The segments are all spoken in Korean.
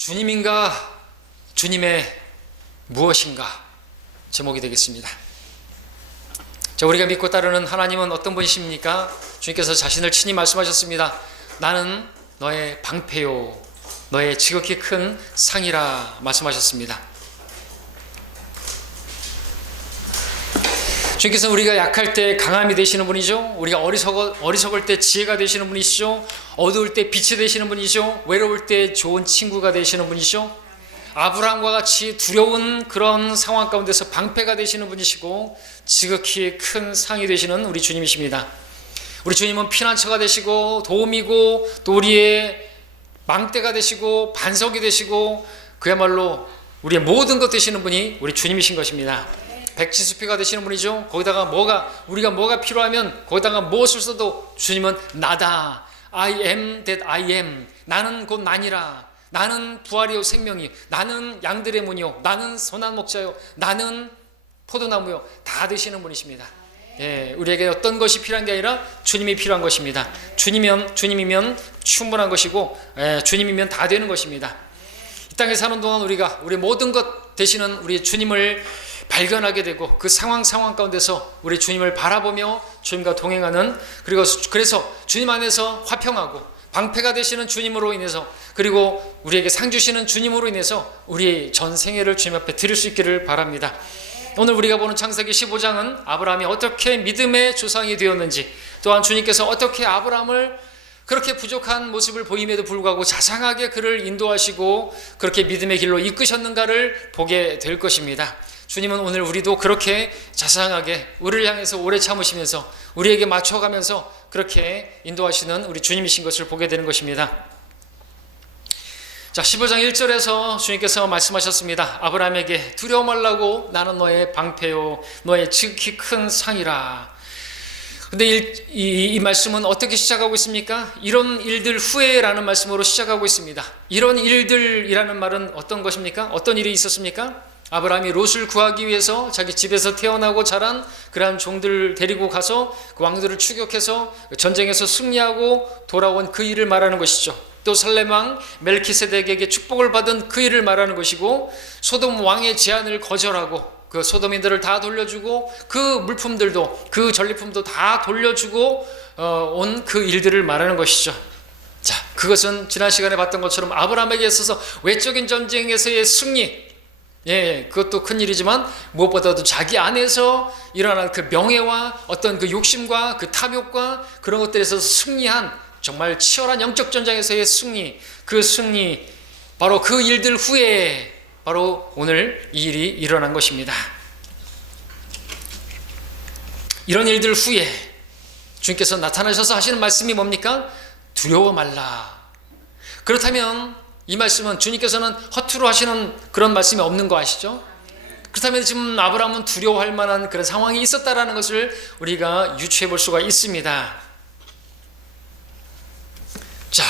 주님인가 주님의 무엇인가 제목이 되겠습니다. 자, 우리가 믿고 따르는 하나님은 어떤 분이십니까? 주님께서 자신을 친히 말씀하셨습니다. 나는 너의 방패요 너의 지극히 큰 상이라 말씀하셨습니다. 주님께서 우리가 약할 때 강함이 되시는 분이죠. 우리가 어리석을 때 지혜가 되시는 분이시죠. 어두울 때 빛이 되시는 분이죠. 외로울 때 좋은 친구가 되시는 분이죠. 아브라함과 같이 두려운 그런 상황 가운데서 방패가 되시는 분이시고 지극히 큰 상이 되시는 우리 주님이십니다. 우리 주님은 피난처가 되시고 도움이고 또 우리의 망대가 되시고 반석이 되시고 그야말로 우리의 모든 것 되시는 분이 우리 주님이신 것입니다. 백지수피가 되시는 분이죠. 거기다가 우리가 뭐가 필요하면 거기다가 무엇을 써도 주님은 나다. I am that I am. 나는 곧 나니라. 나는 부활이요 생명이. 나는 양들의 문이요. 나는 선한 목자요. 나는 포도나무요. 다 되시는 분이십니다. 예, 우리에게 어떤 것이 필요한 게 아니라 주님이 필요한 것입니다. 주님이면 충분한 것이고 주님이면 다 되는 것입니다. 이 땅에 사는 동안 우리 모든 것 되시는 우리 주님을 발견하게 되고 그 상황 가운데서 우리 주님을 바라보며 주님과 동행하는 그래서 주님 안에서 화평하고 방패가 되시는 주님으로 인해서 그리고 우리에게 상 주시는 주님으로 인해서 우리 전 생애를 주님 앞에 드릴 수 있기를 바랍니다. 오늘 우리가 보는 창세기 15장은 아브라함이 어떻게 믿음의 조상이 되었는지 또한 주님께서 어떻게 아브라함을 그렇게 부족한 모습을 보임에도 불구하고 자상하게 그를 인도하시고 그렇게 믿음의 길로 이끄셨는가를 보게 될 것입니다. 주님은 오늘 우리도 그렇게 자상하게 우리를 향해서 오래 참으시면서 우리에게 맞춰가면서 그렇게 인도하시는 우리 주님이신 것을 보게 되는 것입니다. 자, 15장 1절에서 주님께서 말씀하셨습니다. 아브라함에게 두려워 말라고 나는 너의 방패요 너의 지극히 큰 상이라. 근데 이 말씀은 어떻게 시작하고 있습니까? 이런 일들 후에라는 말씀으로 시작하고 있습니다. 이런 일들이라는 말은 어떤 것입니까? 어떤 일이 있었습니까? 아브라함이 롯을 구하기 위해서 자기 집에서 태어나고 자란 그러한 종들을 데리고 가서 그 왕들을 추격해서 전쟁에서 승리하고 돌아온 그 일을 말하는 것이죠. 또 살렘 왕 멜키세덱에게 축복을 받은 그 일을 말하는 것이고 소돔 왕의 제안을 거절하고 그 소돔인들을 다 돌려주고 그 물품들도 그 전리품도 다 돌려주고 온 그 일들을 말하는 것이죠. 자, 그것은 지난 시간에 봤던 것처럼 아브라함에게 있어서 외적인 전쟁에서의 승리, 그것도 큰 일이지만 무엇보다도 자기 안에서 일어난 그 명예와 어떤 그 욕심과 그 탐욕과 그런 것들에서 승리한 정말 치열한 영적 전쟁에서의 승리, 그 승리, 바로 그 일들 후에 바로 오늘 이 일이 일어난 것입니다. 이런 일들 후에 주님께서 나타나셔서 하시는 말씀이 뭡니까? 두려워 말라. 그렇다면 이 말씀은 주님께서는 허투루 하시는 그런 말씀이 없는 거 아시죠? 그렇다면 지금 아브라함은 두려워할 만한 그런 상황이 있었다라는 것을 우리가 유추해 볼 수가 있습니다. 자,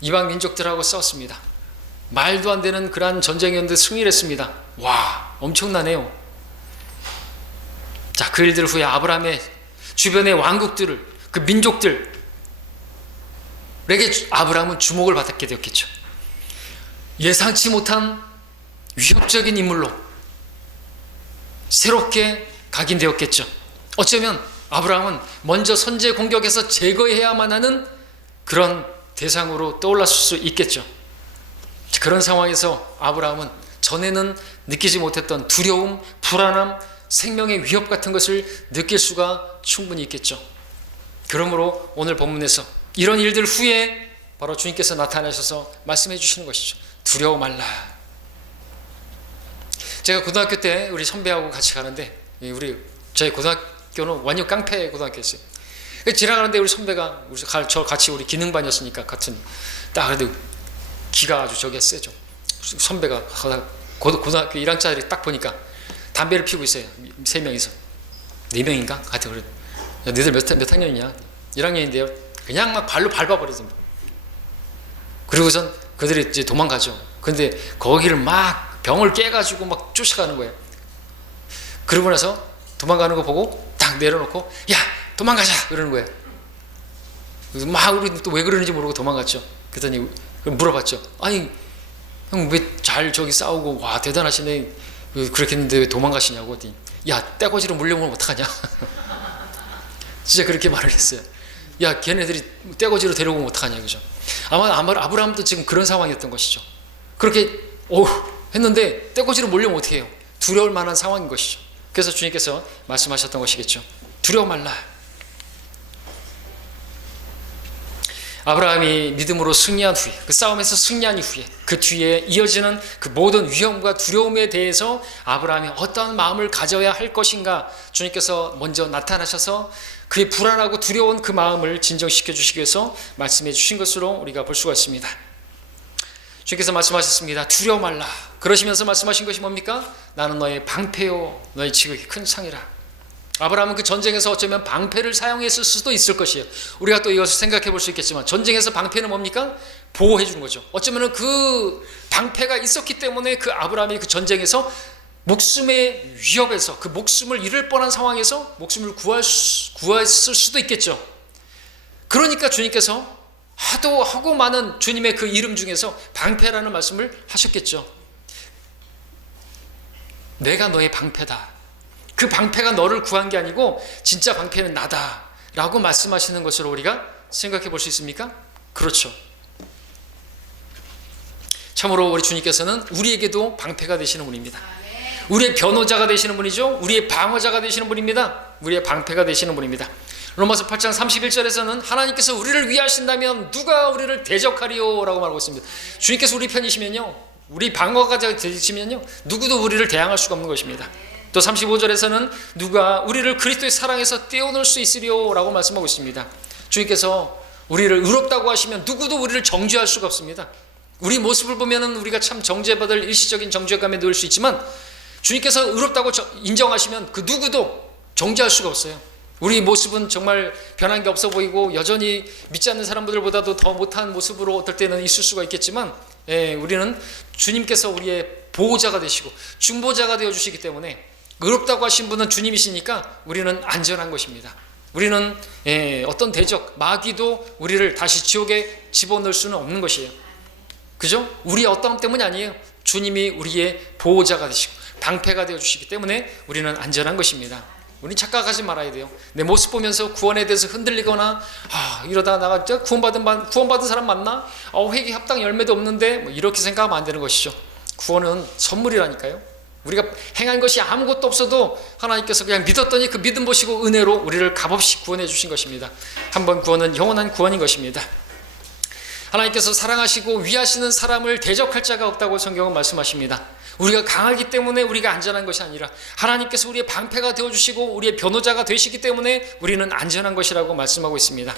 이방 민족들하고 싸웠습니다. 말도 안 되는 그러한 전쟁이었는데 승리를 했습니다. 와, 엄청나네요. 자, 그 일들 후에 아브라함의 주변의 왕국들을 그 민족들에게 아브라함은 주목을 받게 되었겠죠. 예상치 못한 위협적인 인물로 새롭게 각인되었겠죠. 어쩌면 아브라함은 먼저 선제 공격해서 제거해야만 하는 그런 대상으로 떠올랐을 수 있겠죠. 그런 상황에서 아브라함은 전에는 느끼지 못했던 두려움, 불안함, 생명의 위협 같은 것을 느낄 수가 충분히 있겠죠. 그러므로 오늘 본문에서 이런 일들 후에 바로 주님께서 나타나셔서 말씀해 주시는 것이죠. 두려워 말라. 제가 고등학교 때 우리 선배하고 같이 가는데 저희 고등학교는 완전 깡패 고등학교였어요. 지나가는데 우리 선배가 저 같이 우리 기능반이었으니까 같은 딱 그래도 기가 아주 저게 세죠. 선배가 고등학교 1학년짜리 딱 보니까 담배를 피우고 있어요. 3명이서 4명인가? 하여튼 그래. 야, 너희들 몇 학년이냐? 1학년인데요. 그냥 막 발로 밟아버리던데. 그리고선 그들이 이제 도망가죠. 근데 거기를 막 병을 깨가지고 막 쫓아가는 거예요. 그러고 나서 도망가는 거 보고 딱 내려놓고 야 도망가자 그러는 거예요. 막 우리 또 왜 그러는지 모르고 도망갔죠. 그랬더니 물어봤죠. 아니 형 왜 잘 저기 싸우고 와 대단하시네 그렇게 했는데 왜 도망가시냐고. 야 떼거지로 물려오면 어떡하냐. 진짜 그렇게 말을 했어요. 야 걔네들이 떼거지로 데려오면 어떡하냐. 그죠? 아마 아브라함도 지금 그런 상황이었던 것이죠. 그렇게 했는데 떼거지로 몰려오면 어떻게 해요? 두려울 만한 상황인 것이죠. 그래서 주님께서 말씀하셨던 것이겠죠. 두려워 말라. 아브라함이 믿음으로 승리한 후에, 그 싸움에서 승리한 이후에 그 뒤에 이어지는 그 모든 위험과 두려움에 대해서 아브라함이 어떤 마음을 가져야 할 것인가 주님께서 먼저 나타나셔서 그의 불안하고 두려운 그 마음을 진정시켜 주시기 위해서 말씀해 주신 것으로 우리가 볼 수가 있습니다. 주님께서 말씀하셨습니다. 두려워 말라. 그러시면서 말씀하신 것이 뭡니까? 나는 너의 방패요 너의 지극히 큰 상이라. 아브라함은 그 전쟁에서 어쩌면 방패를 사용했을 수도 있을 것이에요. 우리가 또 이것을 생각해 볼 수 있겠지만 전쟁에서 방패는 뭡니까? 보호해 주는 거죠. 어쩌면 그 방패가 있었기 때문에 그 아브라함이 그 전쟁에서 목숨의 위협에서 그 목숨을 잃을 뻔한 상황에서 목숨을 구했을 수도 있겠죠. 그러니까 주님께서 하고 많은 주님의 그 이름 중에서 방패라는 말씀을 하셨겠죠. 내가 너의 방패다. 그 방패가 너를 구한 게 아니고 진짜 방패는 나다 라고 말씀하시는 것으로 우리가 생각해 볼 수 있습니까? 그렇죠. 참으로 우리 주님께서는 우리에게도 방패가 되시는 분입니다. 우리의 변호자가 되시는 분이죠. 우리의 방어자가 되시는 분입니다. 우리의 방패가 되시는 분입니다. 로마서 8장 31절에서는 하나님께서 우리를 위하신다면 누가 우리를 대적하리요 라고 말하고 있습니다. 주님께서 우리 편이시면요, 우리 방어가가 되시면요, 누구도 우리를 대항할 수가 없는 것입니다. 또 35절에서는 누가 우리를 그리스도의 사랑에서 떼어놓을 수 있으리요 라고 말씀하고 있습니다. 주님께서 우리를 의롭다고 하시면 누구도 우리를 정죄할 수가 없습니다. 우리 모습을 보면 우리가 참 정죄받을 일시적인 정죄감에 놓일 수 있지만 주님께서 의롭다고 인정하시면 그 누구도 정죄할 수가 없어요. 우리 모습은 정말 변한 게 없어 보이고 여전히 믿지 않는 사람들보다도 더 못한 모습으로 어떨 때는 있을 수가 있겠지만 우리는 주님께서 우리의 보호자가 되시고 중보자가 되어주시기 때문에 의롭다고 하신 분은 주님이시니까 우리는 안전한 것입니다. 우리는 어떤 대적, 마귀도 우리를 다시 지옥에 집어넣을 수는 없는 것이에요. 그죠? 우리의 어떠함 때문이 아니에요. 주님이 우리의 보호자가 되시고 방패가 되어주시기 때문에 우리는 안전한 것입니다. 우리 착각하지 말아야 돼요. 내 모습 보면서 구원에 대해서 흔들리거나 이러다 나가 구원받은 사람 맞나? 회개 합당 열매도 없는데 이렇게 생각하면 안 되는 것이죠. 구원은 선물이라니까요. 우리가 행한 것이 아무것도 없어도 하나님께서 그냥 믿었더니 그 믿음 보시고 은혜로 우리를 값없이 구원해 주신 것입니다. 한 번 구원은 영원한 구원인 것입니다. 하나님께서 사랑하시고 위하시는 사람을 대적할 자가 없다고 성경은 말씀하십니다. 우리가 강하기 때문에 우리가 안전한 것이 아니라 하나님께서 우리의 방패가 되어주시고 우리의 변호자가 되시기 때문에 우리는 안전한 것이라고 말씀하고 있습니다.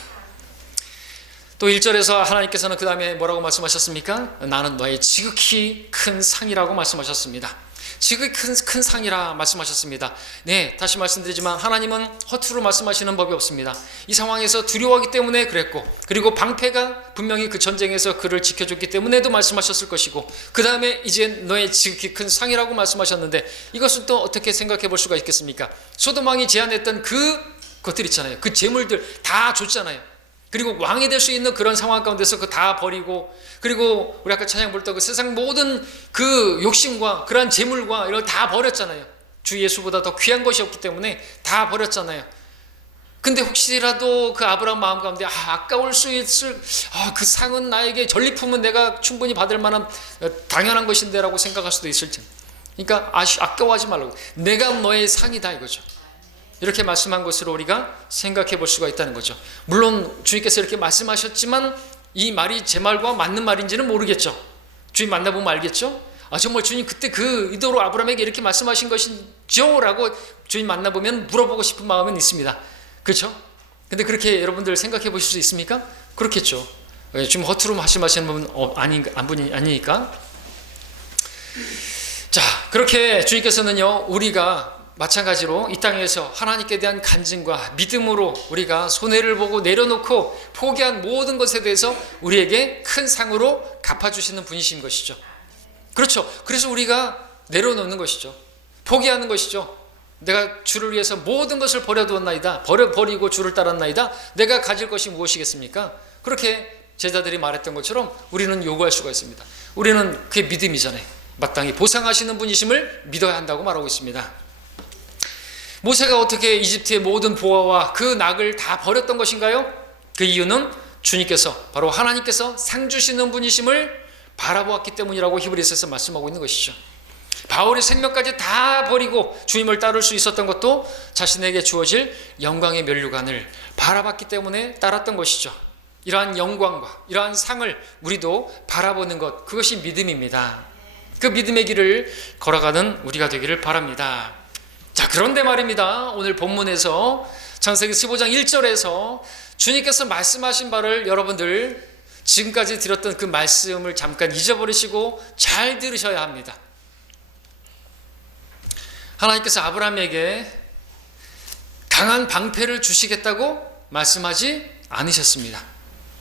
또 1절에서 하나님께서는 그 다음에 뭐라고 말씀하셨습니까? 나는 너의 지극히 큰 상이라고 말씀하셨습니다. 지극히 큰 상이라 말씀하셨습니다. 네, 다시 말씀드리지만 하나님은 허투루 말씀하시는 법이 없습니다. 이 상황에서 두려워하기 때문에 그랬고, 그리고 방패가 분명히 그 전쟁에서 그를 지켜줬기 때문에도 말씀하셨을 것이고, 그 다음에 이제 너의 지극히 큰 상이라고 말씀하셨는데, 이것은 또 어떻게 생각해 볼 수가 있겠습니까? 소돔 왕이 제안했던 그것들 있잖아요. 그 재물들 다 줬잖아요. 그리고 왕이 될 수 있는 그런 상황 가운데서 그거 다 버리고, 그리고 우리 아까 찬양 볼 때 그 세상 모든 그 욕심과 그러한 재물과 이걸 다 버렸잖아요. 주 예수보다 더 귀한 것이 없기 때문에 다 버렸잖아요. 근데 혹시라도 그 아브라함 마음 가운데 아까울 수 있을 그 상은 나에게 전리품은 내가 충분히 받을 만한 당연한 것인데 라고 생각할 수도 있을지. 그러니까 아까워하지 말라고. 내가 너의 상이다 이거죠. 이렇게 말씀한 것으로 우리가 생각해 볼 수가 있다는 거죠. 물론 주님께서 이렇게 말씀하셨지만 이 말이 제 말과 맞는 말인지는 모르겠죠. 주님 만나보면 알겠죠. 정말 주님 그때 그 의도로 아브라함에게 이렇게 말씀하신 것이죠? 라고 주님 만나보면 물어보고 싶은 마음은 있습니다. 그렇죠? 근데 그렇게 여러분들 생각해 보실 수 있습니까? 그렇겠죠. 주님 허투루 말씀하시는 분은 아니니까. 자, 그렇게 주님께서는요, 우리가 마찬가지로 이 땅에서 하나님께 대한 간증과 믿음으로 우리가 손해를 보고 내려놓고 포기한 모든 것에 대해서 우리에게 큰 상으로 갚아주시는 분이신 것이죠. 그렇죠. 그래서 우리가 내려놓는 것이죠. 포기하는 것이죠. 내가 주를 위해서 모든 것을 버려두었나이다. 버리고 주를 따랐나이다. 내가 가질 것이 무엇이겠습니까? 그렇게 제자들이 말했던 것처럼 우리는 요구할 수가 있습니다. 우리는 그게 믿음이잖아요. 마땅히 보상하시는 분이심을 믿어야 한다고 말하고 있습니다. 모세가 어떻게 이집트의 모든 보화와 그 낙을 다 버렸던 것인가요? 그 이유는 주님께서, 바로 하나님께서 상 주시는 분이심을 바라보았기 때문이라고 히브리서에서 말씀하고 있는 것이죠. 바울이 생명까지 다 버리고 주님을 따를 수 있었던 것도 자신에게 주어질 영광의 면류관을 바라봤기 때문에 따랐던 것이죠. 이러한 영광과 이러한 상을 우리도 바라보는 것, 그것이 믿음입니다. 그 믿음의 길을 걸어가는 우리가 되기를 바랍니다. 자, 그런데 말입니다. 오늘 본문에서 창세기 15장 1절에서 주님께서 말씀하신 바를 여러분들 지금까지 들었던 그 말씀을 잠깐 잊어버리시고 잘 들으셔야 합니다. 하나님께서 아브라함에게 강한 방패를 주시겠다고 말씀하지 않으셨습니다.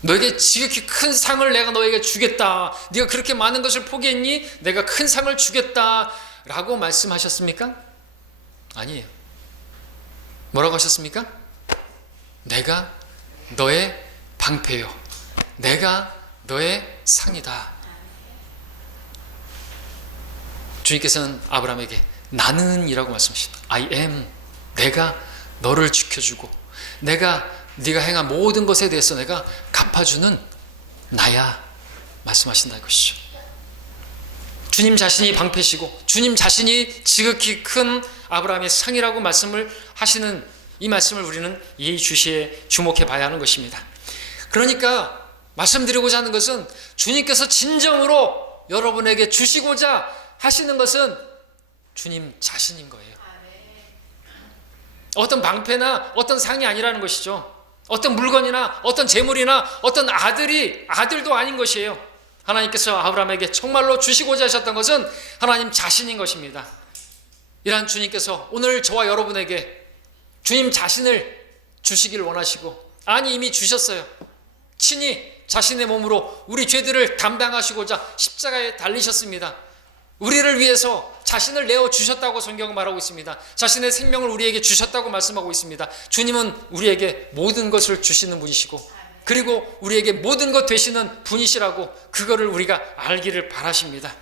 너에게 지극히 큰 상을 내가 너에게 주겠다. 네가 그렇게 많은 것을 포기했니? 내가 큰 상을 주겠다 라고 말씀하셨습니까? 아니에요. 뭐라고 하셨습니까? 내가 너의 방패요, 내가 너의 상이다. 주님께서는 아브라함에게 나는 이라고 말씀하십니다. I am, 내가 너를 지켜주고 내가 네가 행한 모든 것에 대해서 내가 갚아주는 나야 말씀하신다는 것이죠. 주님 자신이 방패시고 주님 자신이 지극히 큰 아브라함의 상이라고 말씀을 하시는 이 말씀을 우리는 예의주시에 주목해 봐야 하는 것입니다. 그러니까 말씀드리고자 하는 것은 주님께서 진정으로 여러분에게 주시고자 하시는 것은 주님 자신인 거예요. 어떤 방패나 어떤 상이 아니라는 것이죠. 어떤 물건이나 어떤 재물이나 어떤 아들도 아닌 것이에요. 하나님께서 아브라함에게 정말로 주시고자 하셨던 것은 하나님 자신인 것입니다. 이러한 주님께서 오늘 저와 여러분에게 주님 자신을 주시길 원하시고, 아니 이미 주셨어요. 친히 자신의 몸으로 우리 죄들을 담당하시고자 십자가에 달리셨습니다. 우리를 위해서 자신을 내어주셨다고 성경은 말하고 있습니다. 자신의 생명을 우리에게 주셨다고 말씀하고 있습니다. 주님은 우리에게 모든 것을 주시는 분이시고, 그리고 우리에게 모든 것 되시는 분이시라고 그거를 우리가 알기를 바라십니다.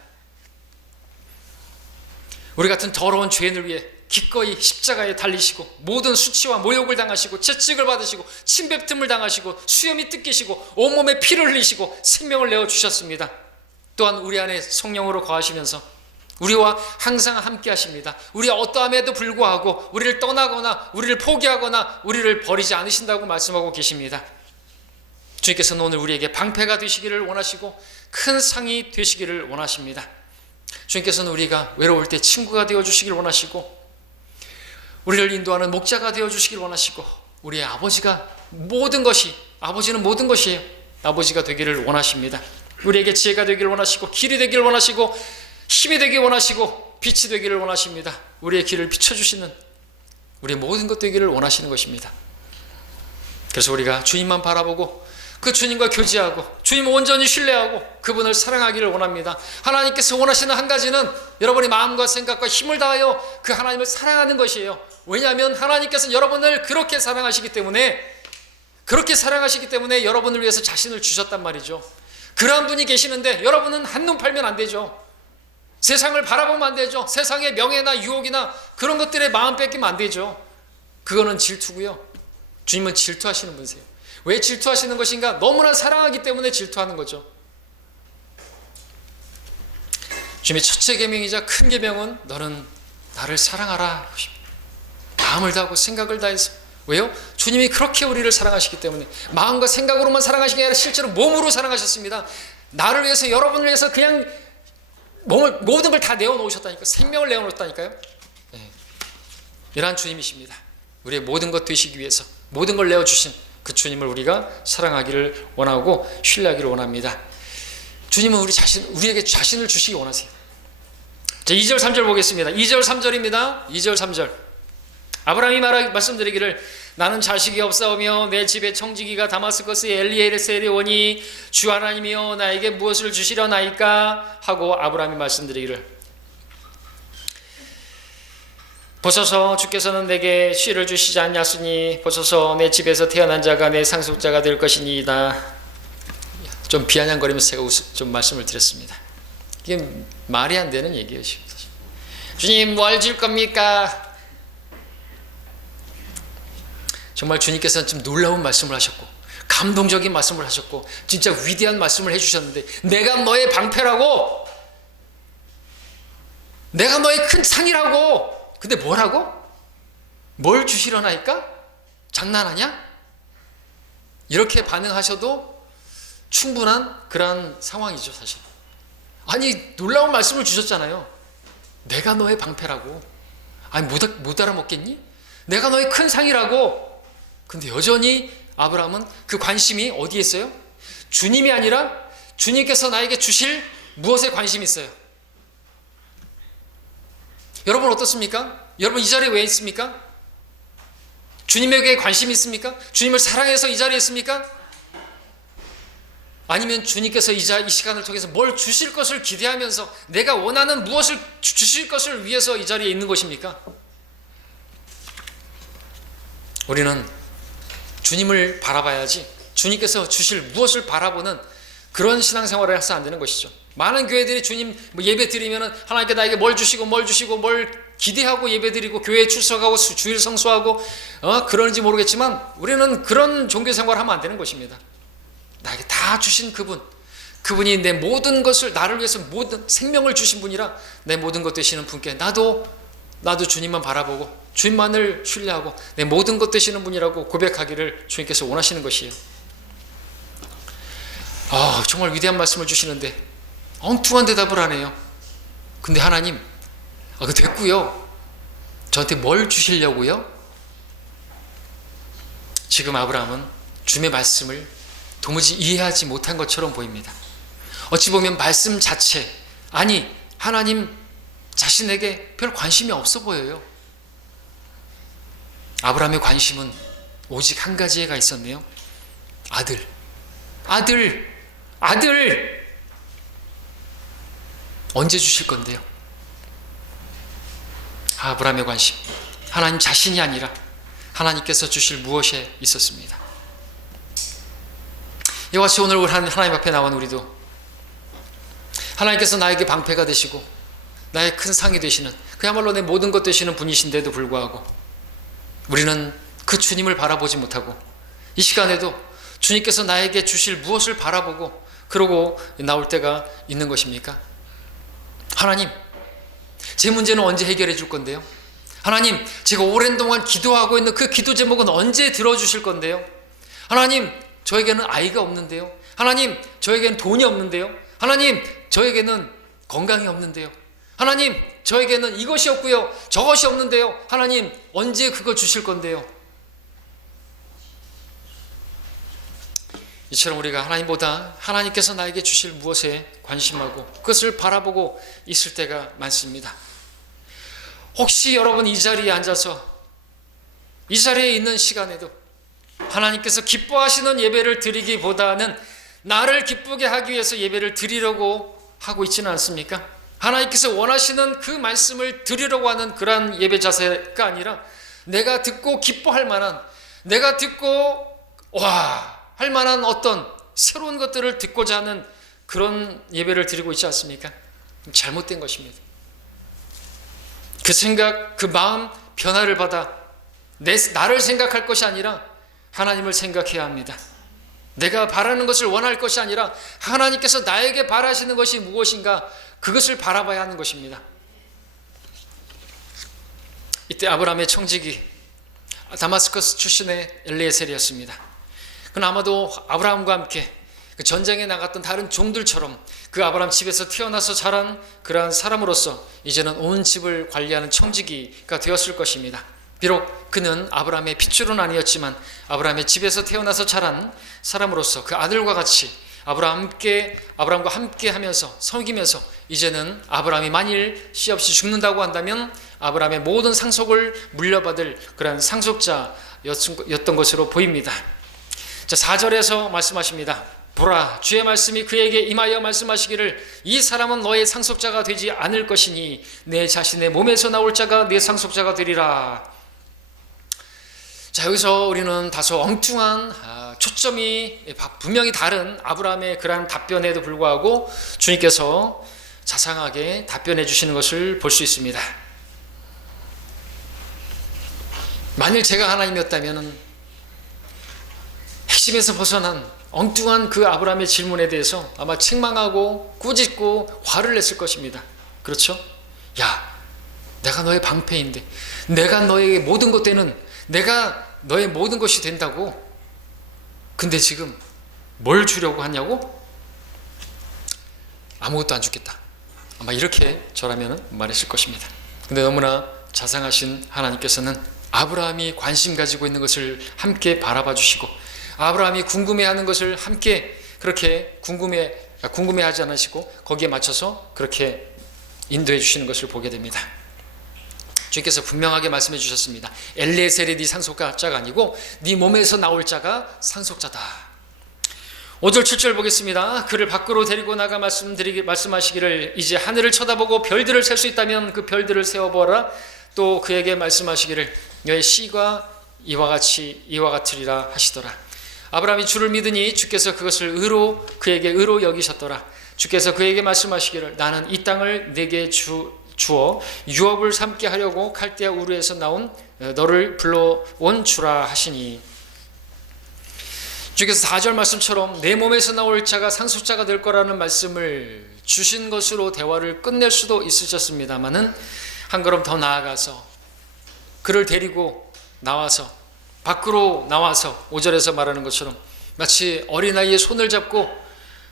우리 같은 더러운 죄인을 위해 기꺼이 십자가에 달리시고 모든 수치와 모욕을 당하시고 채찍을 받으시고 침뱉음을 당하시고 수염이 뜯기시고 온몸에 피를 흘리시고 생명을 내어주셨습니다. 또한 우리 안에 성령으로 거하시면서 우리와 항상 함께 하십니다. 우리가 어떠함에도 불구하고 우리를 떠나거나 우리를 포기하거나 우리를 버리지 않으신다고 말씀하고 계십니다. 주님께서는 오늘 우리에게 방패가 되시기를 원하시고 큰 상이 되시기를 원하십니다. 주님께서는 우리가 외로울 때 친구가 되어주시길 원하시고, 우리를 인도하는 목자가 되어주시길 원하시고, 우리의 아버지가 모든 것이, 아버지는 모든 것이에요. 아버지가 되기를 원하십니다. 우리에게 지혜가 되기를 원하시고, 길이 되기를 원하시고, 힘이 되기를 원하시고, 빛이 되기를 원하십니다. 우리의 길을 비춰주시는, 우리의 모든 것 되기를 원하시는 것입니다. 그래서 우리가 주님만 바라보고 그 주님과 교제하고 주님을 온전히 신뢰하고 그분을 사랑하기를 원합니다. 하나님께서 원하시는 한 가지는 여러분의 마음과 생각과 힘을 다하여 그 하나님을 사랑하는 것이에요. 왜냐하면 하나님께서는 여러분을 그렇게 사랑하시기 때문에 여러분을 위해서 자신을 주셨단 말이죠. 그러한 분이 계시는데 여러분은 한눈 팔면 안 되죠. 세상을 바라보면 안 되죠. 세상의 명예나 유혹이나 그런 것들에 마음 뺏기면 안 되죠. 그거는 질투고요. 주님은 질투하시는 분이세요. 왜 질투하시는 것인가? 너무나 사랑하기 때문에 질투하는 거죠. 주님의 첫째 계명이자 큰 계명은 너는 나를 사랑하라. 마음을 다하고 생각을 다해서. 왜요? 주님이 그렇게 우리를 사랑하시기 때문에 마음과 생각으로만 사랑하시는 게 아니라 실제로 몸으로 사랑하셨습니다. 나를 위해서, 여러분을 위해서 그냥 모든 걸 다 내어놓으셨다니까요. 생명을 내어놓았다니까요. 네. 이러한 주님이십니다. 우리의 모든 것 되시기 위해서 모든 걸 내어주신 그 주님을 우리가 사랑하기를 원하고 신뢰하기를 원합니다. 주님은 우리에게 자신을 주시기 원하세요. 자, 2절 3절 보겠습니다. 2절 3절입니다. 2절 3절. 아브라함이 말씀드리기를 나는 자식이 없사오며 내 집에 청지기가 다마스커스의 엘리에셀이 오니 주 하나님이여 나에게 무엇을 주시려나이까 하고 아브라함이 말씀드리기를 보소서 주께서는 내게 씨를 주시지 않냐으니 보소서 내 집에서 태어난 자가 내 상속자가 될 것이니이다. 좀 비아냥거리면서 제가 좀 말씀을 드렸습니다. 이게 말이 안 되는 얘기예요. 주님 뭘 줄 겁니까? 정말 주님께서는 좀 놀라운 말씀을 하셨고 감동적인 말씀을 하셨고 진짜 위대한 말씀을 해주셨는데, 내가 너의 방패라고, 내가 너의 큰 상이라고. 근데 뭐라고? 뭘 주시려나니까? 장난하냐? 이렇게 반응하셔도 충분한 그런 상황이죠, 사실. 아니, 놀라운 말씀을 주셨잖아요. 내가 너의 방패라고. 아니, 못 알아먹겠니? 내가 너의 큰 상이라고. 근데 여전히 아브라함은 그 관심이 어디에 있어요? 주님이 아니라 주님께서 나에게 주실 무엇에 관심이 있어요? 여러분 어떻습니까? 여러분 이 자리에 왜 있습니까? 주님에게 관심이 있습니까? 주님을 사랑해서 이 자리에 있습니까? 아니면 주님께서 이 시간을 통해서 뭘 주실 것을 기대하면서 내가 원하는 무엇을 주실 것을 위해서 이 자리에 있는 것입니까? 우리는 주님을 바라봐야지 주님께서 주실 무엇을 바라보는 그런 신앙생활을 해서 안 되는 것이죠. 많은 교회들이 주님 예배 드리면은 하나님께 나에게 뭘 주시고 뭘 기대하고 예배 드리고 교회에 출석하고 주일 성수하고 그러는지 모르겠지만 우리는 그런 종교 생활을 하면 안 되는 것입니다. 나에게 다 주신 그분이 내 모든 것을, 나를 위해서 모든 생명을 주신 분이라 내 모든 것 되시는 분께 나도 주님만 바라보고 주님만을 신뢰하고 내 모든 것 되시는 분이라고 고백하기를 주님께서 원하시는 것이에요. 정말 위대한 말씀을 주시는데 엉뚱한 대답을 하네요. 근데 하나님, 그 됐고요. 저한테 뭘 주시려고요? 지금 아브라함은 주님의 말씀을 도무지 이해하지 못한 것처럼 보입니다. 어찌 보면 말씀 자체, 아니 하나님 자신에게 별 관심이 없어 보여요. 아브라함의 관심은 오직 한 가지에가 있었네요. 아들 언제 주실 건데요? 아브라함의 관심, 하나님 자신이 아니라 하나님께서 주실 무엇에 있었습니다. 이와 같이 오늘 하나님 앞에 나온 우리도 하나님께서 나에게 방패가 되시고 나의 큰 상이 되시는, 그야말로 내 모든 것 되시는 분이신데도 불구하고 우리는 그 주님을 바라보지 못하고 이 시간에도 주님께서 나에게 주실 무엇을 바라보고 그러고 나올 때가 있는 것입니까? 하나님, 제 문제는 언제 해결해 줄 건데요? 하나님, 제가 오랜 동안 기도하고 있는 그 기도 제목은 언제 들어주실 건데요? 하나님, 저에게는 아이가 없는데요. 하나님, 저에게는 돈이 없는데요. 하나님, 저에게는 건강이 없는데요. 하나님, 저에게는 이것이 없고요, 저것이 없는데요. 하나님, 언제 그거 주실 건데요? 이처럼 우리가 하나님보다 하나님께서 나에게 주실 무엇에 관심하고 그것을 바라보고 있을 때가 많습니다. 혹시 여러분 이 자리에 앉아서 이 자리에 있는 시간에도 하나님께서 기뻐하시는 예배를 드리기보다는 나를 기쁘게 하기 위해서 예배를 드리려고 하고 있지는 않습니까? 하나님께서 원하시는 그 말씀을 드리려고 하는 그러한 예배 자세가 아니라 내가 듣고 기뻐할 만한, 내가 듣고 할 만한 어떤 새로운 것들을 듣고자 하는 그런 예배를 드리고 있지 않습니까? 잘못된 것입니다. 그 생각, 그 마음 변화를 받아 나를 생각할 것이 아니라 하나님을 생각해야 합니다. 내가 바라는 것을 원할 것이 아니라 하나님께서 나에게 바라시는 것이 무엇인가, 그것을 바라봐야 하는 것입니다. 이때 아브라함의 청지기 다마스커스 출신의 엘리에셀이었습니다. 그는 아마도 아브라함과 함께 그 전쟁에 나갔던 다른 종들처럼 그 아브라함 집에서 태어나서 자란 그러한 사람으로서 이제는 온 집을 관리하는 청지기가 되었을 것입니다. 비록 그는 아브라함의 핏줄은 아니었지만 아브라함의 집에서 태어나서 자란 사람으로서 그 아들과 같이 아브라함과 함께 하면서 섬기면서 이제는 아브라함이 만일 씨 없이 죽는다고 한다면 아브라함의 모든 상속을 물려받을 그런 상속자였던 것으로 보입니다. 자, 4절에서 말씀하십니다. 보라, 주의 말씀이 그에게 임하여 말씀하시기를 이 사람은 너의 상속자가 되지 않을 것이니 내 자신의 몸에서 나올 자가 내 상속자가 되리라. 자, 여기서 우리는 다소 엉뚱한 초점이 분명히 다른 아브라함의 그러한 답변에도 불구하고 주님께서 자상하게 답변해 주시는 것을 볼 수 있습니다. 만일 제가 하나님이었다면 핵심에서 벗어난 엉뚱한 그 아브라함의 질문에 대해서 아마 책망하고 꾸짖고 화를 냈을 것입니다. 그렇죠? 야, 내가 너의 방패인데, 내가 너에게 모든 것 되는, 내가 너의 모든 것이 된다고? 근데 지금 뭘 주려고 하냐고? 아무것도 안 주겠다. 아마 이렇게 저라면 말했을 것입니다. 근데 너무나 자상하신 하나님께서는 아브라함이 관심 가지고 있는 것을 함께 바라봐 주시고, 아브라함이 궁금해하는 것을 함께 그렇게 궁금해하지 않으시고 거기에 맞춰서 그렇게 인도해 주시는 것을 보게 됩니다. 주께서 분명하게 말씀해 주셨습니다. 엘리에셀이 네 상속자가 아니고 네 몸에서 나올 자가 상속자다. 5절 7절 보겠습니다. 그를 밖으로 데리고 나가 말씀하시기를 이제 하늘을 쳐다보고 별들을 셀 수 있다면 그 별들을 세어보아라. 또 그에게 말씀하시기를 너의 씨가 이와 같으리라 하시더라. 아브라함이 주를 믿으니 주께서 그것을 그에게 의로 여기셨더라. 주께서 그에게 말씀하시기를 나는 이 땅을 내게 주어 유업을 삼게 하려고 칼데아 우르에서 나온 너를 불러온 주라 하시니, 주께서 4절 말씀처럼 내 몸에서 나올 자가 상속자가 될 거라는 말씀을 주신 것으로 대화를 끝낼 수도 있으셨습니다마는 한 걸음 더 나아가서 그를 데리고 나와서 밖으로 나와서 5절에서 말하는 것처럼 마치 어린아이의 손을 잡고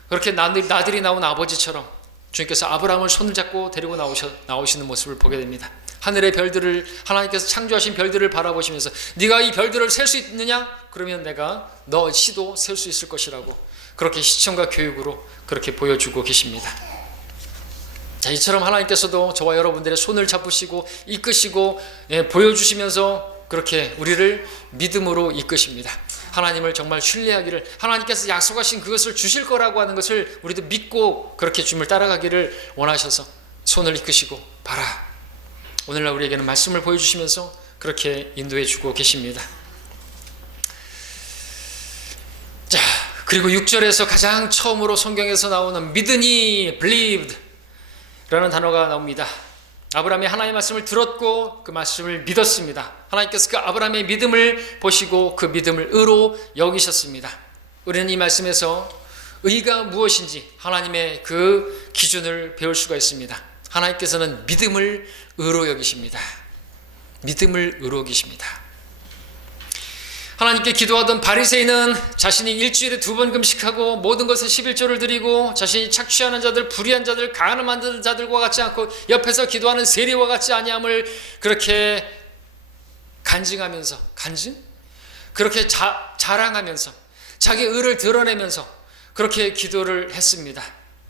그렇게 나들이 나온 아버지처럼 주님께서 아브라함을 손을 잡고 데리고 나오시는 모습을 보게 됩니다. 하늘의 별들을, 하나님께서 창조하신 별들을 바라보시면서 네가 이 별들을 셀 수 있느냐? 그러면 내가 너 씨도 셀 수 있을 것이라고 그렇게 시청과 교육으로 그렇게 보여주고 계십니다. 자, 이처럼 하나님께서도 저와 여러분들의 손을 잡으시고 이끄시고 보여주시면서 그렇게 우리를 믿음으로 이끄십니다. 하나님을 정말 신뢰하기를, 하나님께서 약속하신 그것을 주실 거라고 하는 것을 우리도 믿고 그렇게 주님을 따라가기를 원하셔서 손을 이끄시고 봐라, 오늘날 우리에게는 말씀을 보여주시면서 그렇게 인도해 주고 계십니다. 자, 그리고 6절에서 가장 처음으로 성경에서 나오는 믿으니 believed 라는 단어가 나옵니다. 아브라함이 하나님의 말씀을 들었고 그 말씀을 믿었습니다. 하나님께서 그 아브라함의 믿음을 보시고 그 믿음을 의로 여기셨습니다. 우리는 이 말씀에서 의가 무엇인지 하나님의 그 기준을 배울 수가 있습니다. 하나님께서는 믿음을 의로 여기십니다. 믿음을 의로 여기십니다. 하나님께 기도하던 바리새인은 자신이 일주일에 2번 금식하고 모든 것에 11조를 드리고 자신이 착취하는 자들, 불의한 자들, 가늠하는 자들과 같지 않고 옆에서 기도하는 세리와 같지 아니함을 그렇게 간증하면서 그렇게 자랑하면서 자기 의를 드러내면서 그렇게 기도를 했습니다.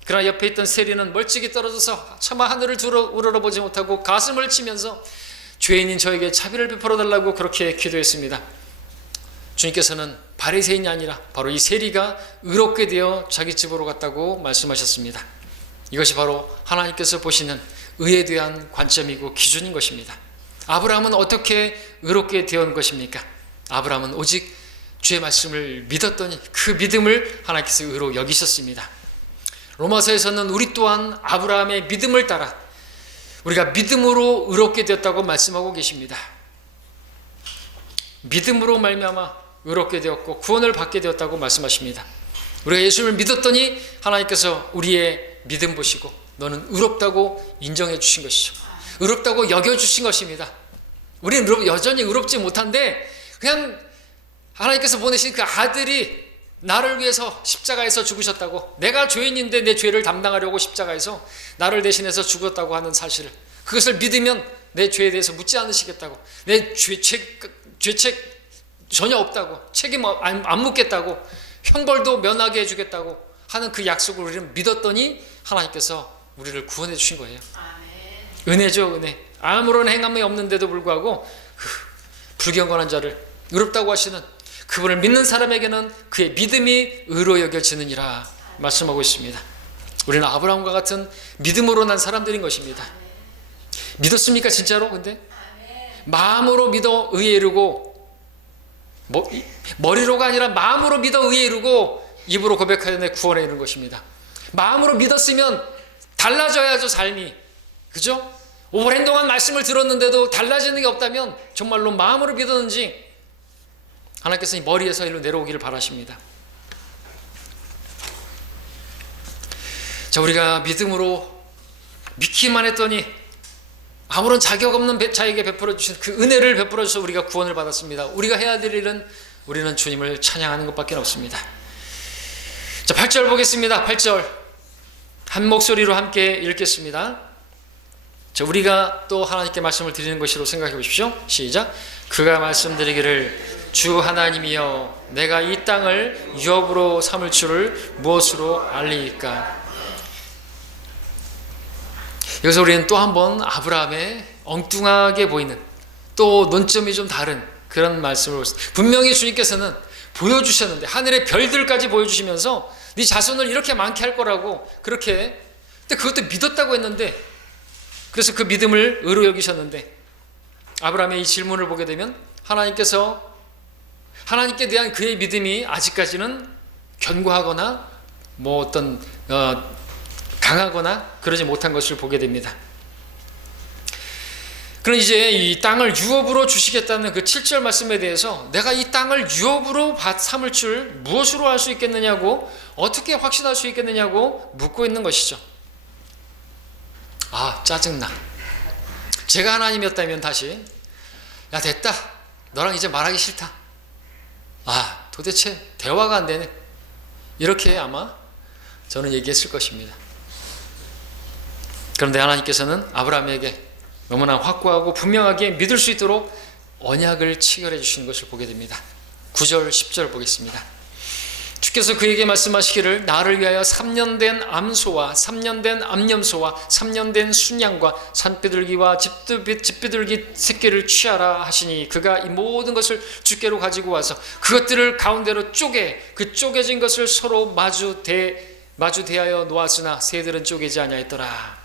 그러나 옆에 있던 세리는 멀찍이 떨어져서 차마 하늘을 우러러보지 못하고 가슴을 치면서 죄인인 저에게 자비를 베풀어 달라고 그렇게 기도했습니다. 주님께서는 바리새인이 아니라 바로 이 세리가 의롭게 되어 자기 집으로 갔다고 말씀하셨습니다. 이것이 바로 하나님께서 보시는 의에 대한 관점이고 기준인 것입니다. 아브라함은 어떻게 의롭게 되었는 것입니까? 아브라함은 오직 주의 말씀을 믿었더니 그 믿음을 하나님께서 의로 여기셨습니다. 로마서에서는 우리 또한 아브라함의 믿음을 따라 우리가 믿음으로 의롭게 되었다고 말씀하고 계십니다. 믿음으로 말미암아 의롭게 되었고 구원을 받게 되었다고 말씀하십니다. 우리가 예수를 믿었더니 하나님께서 우리의 믿음 보시고 너는 의롭다고 인정해 주신 것이죠. 의롭다고 여겨주신 것입니다. 우리는 여전히 의롭지 못한데 그냥 하나님께서 보내신 그 아들이 나를 위해서 십자가에서 죽으셨다고, 내가 죄인인데 내 죄를 담당하려고 십자가에서 나를 대신해서 죽었다고 하는 사실을, 그것을 믿으면 내 죄에 대해서 묻지 않으시겠다고, 내 죄책 전혀 없다고, 책임 안 묻겠다고, 형벌도 면하게 해주겠다고 하는 그 약속을 우리는 믿었더니 하나님께서 우리를 구원해 주신 거예요. 은혜죠, 은혜. 아무런 행함이 없는데도 불구하고 불경건한 자를 의롭다고 하시는 그분을 믿는 사람에게는 그의 믿음이 의로 여겨지느니라 말씀하고 있습니다. 우리는 아브라함과 같은 믿음으로 난 사람들인 것입니다. 믿었습니까 진짜로? 근데 마음으로 믿어 의에 이르고, 머리로가 아니라 마음으로 믿어 의에 이르고 입으로 고백하여 내 구원에 이르는 것입니다. 마음으로 믿었으면 달라져야죠, 삶이. 그죠? 오랜 동안 말씀을 들었는데도 달라지는 게 없다면 정말로 마음으로 믿었는지 하나님께서 이 머리에서 일로 내려오기를 바라십니다. 자, 우리가 믿음으로 믿기만 했더니 아무런 자격 없는 자에게 베풀어 주신 그 은혜를 베풀어 주셔서 우리가 구원을 받았습니다. 우리가 해야 될 일은 우리는 주님을 찬양하는 것밖에 없습니다. 자, 8절 보겠습니다. 8절 한 목소리로 함께 읽겠습니다. 자, 우리가 또 하나님께 말씀을 드리는 것이로 생각해 보십시오. 시작. 그가 말씀드리기를 주 하나님이여 내가 이 땅을 유업으로 삼을 줄을 무엇으로 알리이까. 여기서 우리는 또 한 번 아브라함의 엉뚱하게 보이는 또 논점이 좀 다른 그런 말씀을 보셨습니다. 분명히 주님께서는 보여주셨는데 하늘의 별들까지 보여주시면서 네 자손을 이렇게 많게 할 거라고 그렇게, 근데 그것도 믿었다고 했는데, 그래서 그 믿음을 의로 여기셨는데 아브라함의 이 질문을 보게 되면 하나님께 대한 그의 믿음이 아직까지는 견고하거나 뭐 어떤 강하거나 그러지 못한 것을 보게 됩니다. 그럼 이제 이 땅을 유업으로 주시겠다는 그 7절 말씀에 대해서 내가 이 땅을 유업으로 삼을 줄 무엇으로 알 수 있겠느냐고, 어떻게 확신할 수 있겠느냐고 묻고 있는 것이죠. 아, 짜증나. 제가 하나님이었다면 다시, 야 됐다, 너랑 이제 말하기 싫다. 아, 도대체 대화가 안 되네. 이렇게 아마 저는 얘기했을 것입니다. 그런데 하나님께서는 아브라함에게 너무나 확고하고 분명하게 믿을 수 있도록 언약을 체결해 주시는 것을 보게 됩니다. 9절 10절 보겠습니다. 주께서 그에게 말씀하시기를 나를 위하여 3년 된 암소와 3년 된 암염소와 3년 된 순양과 산비둘기와 집비둘기 새끼를 취하라 하시니 그가 이 모든 것을 주께로 가지고 와서 그것들을 가운데로 그 쪼개진 것을 서로 마주 대하여 놓았으나 새들은 쪼개지 아니하였더라.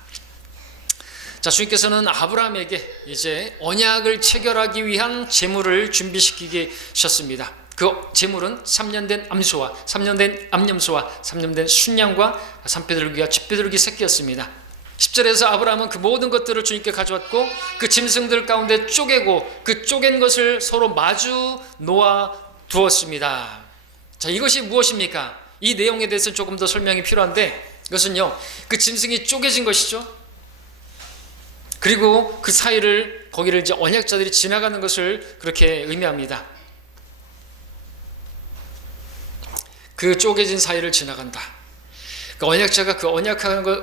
자, 주님께서는 아브라함에게 이제 언약을 체결하기 위한 제물을 준비시키게 하셨습니다. 그 제물은 3년 된 암소와 3년 된 암염소와 3년 된 순양과 산비둘기와 집비둘기 새끼였습니다. 10절에서 아브라함은 그 모든 것들을 주님께 가져왔고 그 짐승들 가운데 쪼개고 그 쪼갠 것을 서로 마주 놓아 두었습니다. 자, 이것이 무엇입니까? 이 내용에 대해서는 조금 더 설명이 필요한데, 이것은요, 그 짐승이 쪼개진 것이죠. 그리고 그 사이를, 거기를 이제 언약자들이 지나가는 것을 그렇게 의미합니다. 그 쪼개진 사이를 지나간다. 그 언약자가 그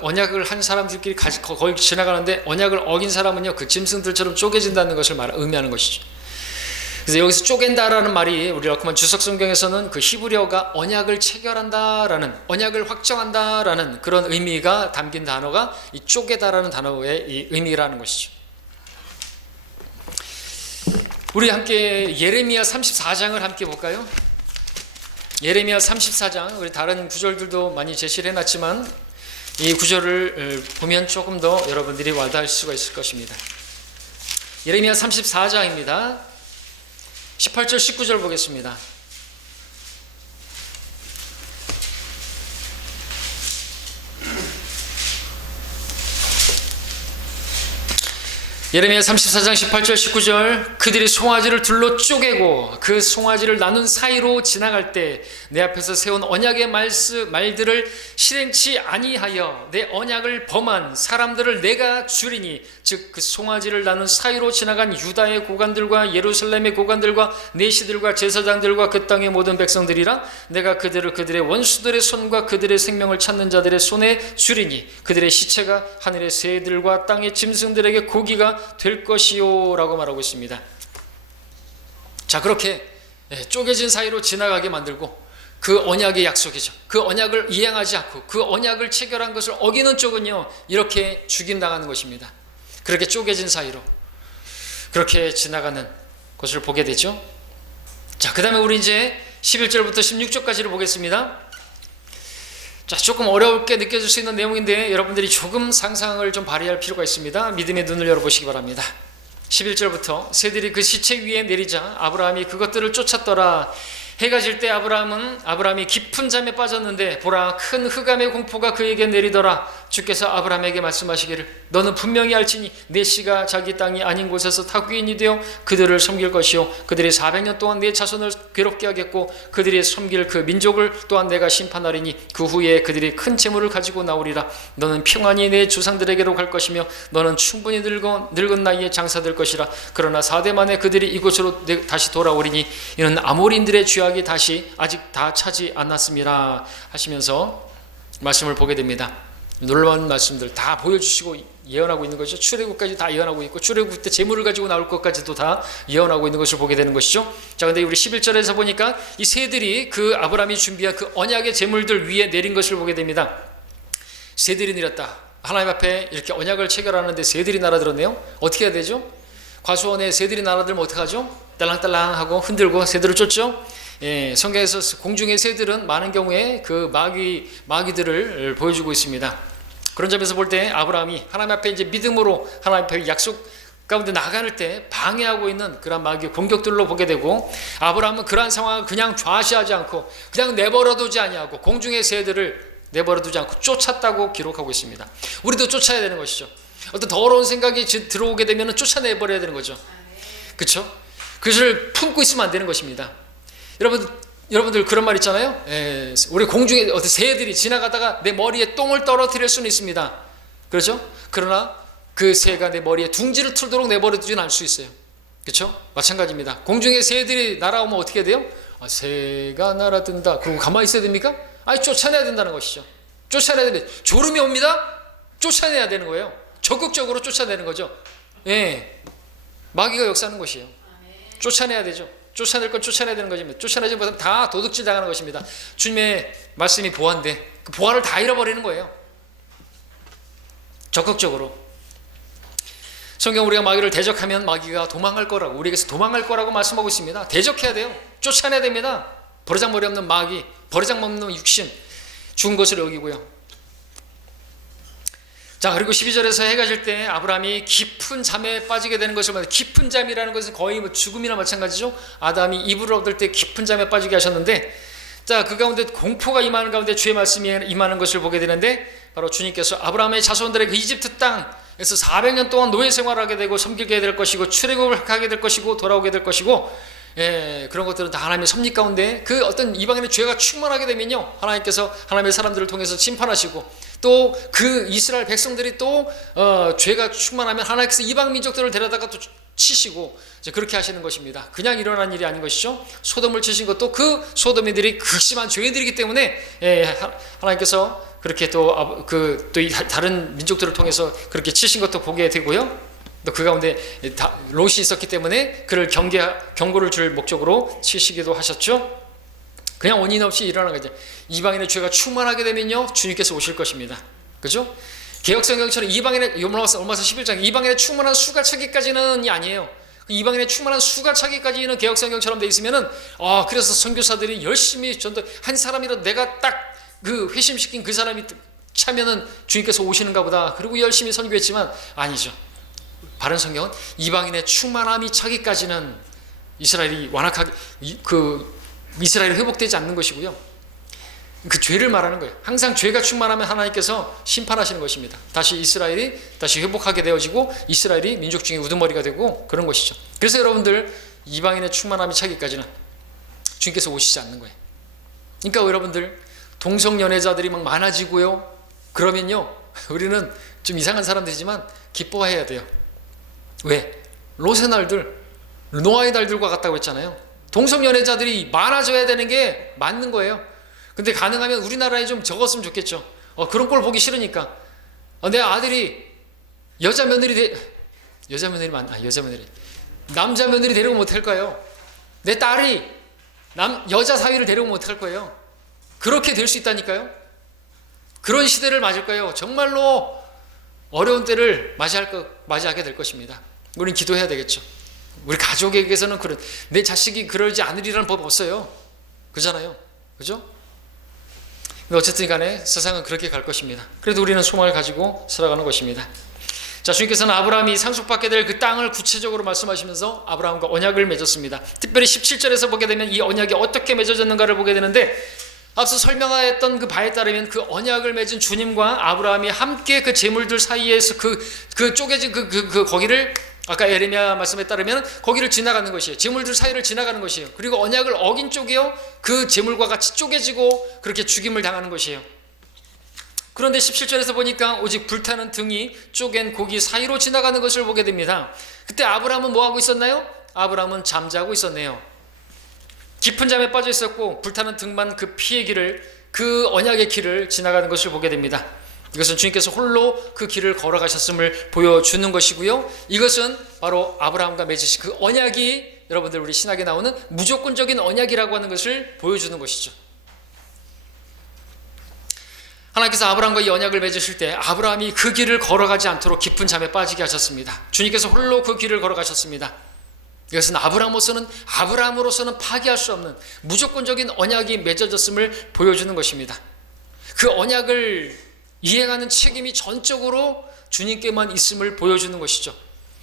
언약을 한 사람들끼리 거기 지나가는데 언약을 어긴 사람은요, 그 짐승들처럼 쪼개진다는 것을 의미하는 것이죠. 그래서 여기서 쪼갠다라는 말이 우리 러크만 주석 성경에서는 그 히브리어가 언약을 체결한다라는, 언약을 확정한다라는 그런 의미가 담긴 단어가 이 쪼개다라는 단어의 이 의미라는 것이죠. 우리 함께 예레미야 34장을 함께 볼까요? 예레미야 34장, 우리 다른 구절들도 많이 제시를 해놨지만 이 구절을 보면 조금 더 여러분들이 와닿을 수가 있을 것입니다. 예레미야 34장입니다. 18절 19절 보겠습니다. 예레미야 34장 18절 19절 그들이 송아지를 둘로 쪼개고 그 송아지를 나눈 사이로 지나갈 때 내 앞에서 세운 언약의 말들을 실행치 아니하여 내 언약을 범한 사람들을 내가 주리니, 즉 그 송아지를 나눈 사이로 지나간 유다의 고관들과 예루살렘의 고관들과 내시들과 제사장들과 그 땅의 모든 백성들이라 내가 그들을 그들의 원수들의 손과 그들의 생명을 찾는 자들의 손에 주리니 그들의 시체가 하늘의 새들과 땅의 짐승들에게 고기가 될 것이요 라고 말하고 있습니다. 자, 그렇게 쪼개진 사이로 지나가게 만들고 그 언약의 약속이죠. 그 언약을 이행하지 않고 그 언약을 체결한 것을 어기는 쪽은요, 이렇게 죽임당하는 것입니다. 그렇게 쪼개진 사이로 그렇게 지나가는 것을 보게 되죠. 자, 그 다음에 우리 이제 11절부터 16절까지를 보겠습니다. 자, 조금 어렵게 느껴질 수 있는 내용인데 여러분들이 조금 상상을 좀 발휘할 필요가 있습니다. 믿음의 눈을 열어보시기 바랍니다. 11절부터 새들이 그 시체 위에 내리자 아브라함이 그것들을 쫓았더라. 해가 질 때 아브라함이 깊은 잠에 빠졌는데 보라, 큰 흑암의 공포가 그에게 내리더라. 주께서 아브라함에게 말씀하시기를 너는 분명히 알지니 내 씨가 자기 땅이 아닌 곳에서 타국인이 되어 그들을 섬길 것이요 그들이 400년 동안 내 자손을 괴롭게 하겠고 그들이 섬길 그 민족을 또한 내가 심판하리니 그 후에 그들이 큰 재물을 가지고 나오리라. 너는 평안히 내 조상들에게로 갈 것이며 너는 충분히 늙은 나이에 장사될 것이라. 그러나 4대 만에 그들이 이곳으로 다시 돌아오리니 이는 아모리인들의 죄악이 아직 다 차지 않았음이라 하시면서 말씀을 보게 됩니다. 놀라운 말씀들 다 보여주시고 예언하고 있는 것이죠. 출애굽까지 다 예언하고 있고 출애굽 때 재물을 가지고 나올 것까지도 다 예언하고 있는 것을 보게 되는 것이죠. 자, 근데 우리 11절에서 보니까 이 새들이 그 아브라함이 준비한 그 언약의 재물들 위에 내린 것을 보게 됩니다. 새들이 내렸다. 하나님 앞에 이렇게 언약을 체결하는데 새들이 날아들었네요. 어떻게 해야 되죠? 과수원에 새들이 날아들면 어떡하죠? 딸랑딸랑하고 흔들고 새들을 쫓죠. 예, 성경에서 공중의 새들은 많은 경우에 그 마귀들을 보여주고 있습니다. 그런 점에서 볼 때 아브라함이 하나님 앞에 이제 믿음으로 하나님 앞에 약속 가운데 나갈 때 방해하고 있는 그런 마귀 공격들로 보게 되고 아브라함은 그러한 상황을 그냥 좌시하지 않고 그냥 내버려두지 아니하고 공중의 새들을 내버려두지 않고 쫓았다고 기록하고 있습니다. 우리도 쫓아야 되는 것이죠. 어떤 더러운 생각이 들어오게 되면 쫓아내버려야 되는 거죠. 그렇죠? 그것을 품고 있으면 안 되는 것입니다. 여러분들 그런 말 있잖아요. 우리 공중에 어떤 새들이 지나가다가 내 머리에 똥을 떨어뜨릴 수는 있습니다. 그렇죠? 그러나 그 새가 내 머리에 둥지를 틀도록 내버려두지는 않을 수 있어요. 그렇죠? 마찬가지입니다. 공중에 새들이 날아오면 어떻게 돼요? 새가 날아든다. 그리고 가만히 있어야 됩니까? 쫓아내야 된다는 것이죠. 쫓아내야 됩니다. 졸음이 옵니다. 쫓아내야 되는 거예요. 적극적으로 쫓아내는 거죠. 마귀가 역사하는 것이에요. 쫓아내야 되죠. 쫓아낼 건 쫓아내야 되는 것입니다. 쫓아내지 못하면 다 도둑질 당하는 것입니다. 주님의 말씀이 보화인데 그 보화를 다 잃어버리는 거예요. 적극적으로. 성경 우리가 마귀를 대적하면 마귀가 도망갈 거라고 우리에게서 도망갈 거라고 말씀하고 있습니다. 대적해야 돼요. 쫓아내야 됩니다. 버르장머리 없는 마귀, 버르장머리 없는 육신, 죽은 것을 여기고요. 자, 그리고 12절에서 해가 질 때 아브라함이 깊은 잠에 빠지게 되는 것을 말합니다. 깊은 잠이라는 것은 거의 죽음이나 마찬가지죠. 아담이 이불을 얻을 때 깊은 잠에 빠지게 하셨는데, 자, 그 가운데 공포가 임하는 가운데 주의 말씀이 임하는 것을 보게 되는데, 바로 주님께서 아브라함의 자손들의 그 이집트 땅에서 400년 동안 노예 생활하게 되고 섬기게 될 것이고 출애굽을 하게 될 것이고 돌아오게 될 것이고, 그런 것들은 다 하나님의 섭리 가운데 그 어떤 이방인의 죄가 충만하게 되면요, 하나님께서 하나님의 사람들을 통해서 심판하시고, 또 그 이스라엘 백성들이 또 죄가 충만하면 하나님께서 이방 민족들을 데려다가 또 치시고 이제 그렇게 하시는 것입니다. 그냥 일어난 일이 아닌 것이죠. 소돔을 치신 것도 그 소돔이들이 극심한 죄인들이기 때문에 하나님께서 그렇게 또 다른 민족들을 통해서 그렇게 치신 것도 보게 되고요. 또 그 가운데 롯이 있었기 때문에 그를 경고를 줄 목적으로 치시기도 하셨죠. 그냥 원인 없이 일어나는 거죠. 이방인의 죄가 충만하게 되면요, 주님께서 오실 것입니다. 그죠? 개역성경처럼 이방인의, 로마서 11장, 이방인의 충만한 수가 차기까지는 아니에요. 이방인의 충만한 수가 차기까지는 개역성경처럼 돼 있으면은, 그래서 선교사들이 열심히 전도, 한 사람이라도 내가 딱 그 회심시킨 그 사람이 차면은 주님께서 오시는가 보다. 그리고 열심히 선교했지만, 아니죠. 바른 성경은 이방인의 충만함이 차기까지는 이스라엘이 완악하게, 이스라엘이 회복되지 않는 것이고요. 그 죄를 말하는 거예요. 항상 죄가 충만하면 하나님께서 심판하시는 것입니다. 다시 이스라엘이 다시 회복하게 되어지고 이스라엘이 민족 중에 우두머리가 되고 그런 것이죠. 그래서 여러분들 이방인의 충만함이 차기까지는 주님께서 오시지 않는 거예요. 그러니까 여러분들 동성연애자들이 막 많아지고요. 그러면요, 우리는 좀 이상한 사람들이지만 기뻐해야 돼요. 왜? 롯의 날들, 노아의 날들과 같다고 했잖아요. 동성연애자들이 많아져야 되는 게 맞는 거예요. 근데 가능하면 우리나라에 좀 적었으면 좋겠죠. 그런 걸 보기 싫으니까. 내 아들이 남자 며느리 데려오면 어떡할까요? 내 딸이 여자 사위를 데려오면 어떡할 거예요? 그렇게 될 수 있다니까요. 그런 시대를 맞을까요? 정말로 어려운 때를 맞이하게 될 것입니다. 우리는 기도해야 되겠죠. 우리 가족에게서는 내 자식이 그러지 않으리라는 법 없어요. 그잖아요. 그죠? 근데 어쨌든 간에 세상은 그렇게 갈 것입니다. 그래도 우리는 소망을 가지고 살아가는 것입니다. 자, 주님께서는 아브라함이 상속받게 될 그 땅을 구체적으로 말씀하시면서 아브라함과 언약을 맺었습니다. 특별히 17절에서 보게 되면 이 언약이 어떻게 맺어졌는가를 보게 되는데, 앞서 설명하였던 그 바에 따르면 그 언약을 맺은 주님과 아브라함이 함께 그 제물들 사이에서 그 쪼개진 거기를 아까 에레미야 말씀에 따르면 거기를 지나가는 것이에요. 제물들 사이를 지나가는 것이에요. 그리고 언약을 어긴 쪽이요 그 제물과 같이 쪼개지고 그렇게 죽임을 당하는 것이에요. 그런데 17절에서 보니까 오직 불타는 등이 쪼갠 고기 사이로 지나가는 것을 보게 됩니다. 그때 아브라함은 뭐하고 있었나요? 아브라함은 잠자고 있었네요. 깊은 잠에 빠져 있었고 불타는 등만 그 피의 길을, 그 언약의 길을 지나가는 것을 보게 됩니다. 이것은 주님께서 홀로 그 길을 걸어가셨음을 보여주는 것이고요. 이것은 바로 아브라함과 맺으신 그 언약이 여러분들 우리 신학에 나오는 무조건적인 언약이라고 하는 것을 보여주는 것이죠. 하나님께서 아브라함과 이 언약을 맺으실 때 아브라함이 그 길을 걸어가지 않도록 깊은 잠에 빠지게 하셨습니다. 주님께서 홀로 그 길을 걸어가셨습니다. 이것은 아브라함으로서는 파기할 수 없는 무조건적인 언약이 맺어졌음을 보여주는 것입니다. 그 언약을 이행하는 책임이 전적으로 주님께만 있음을 보여주는 것이죠.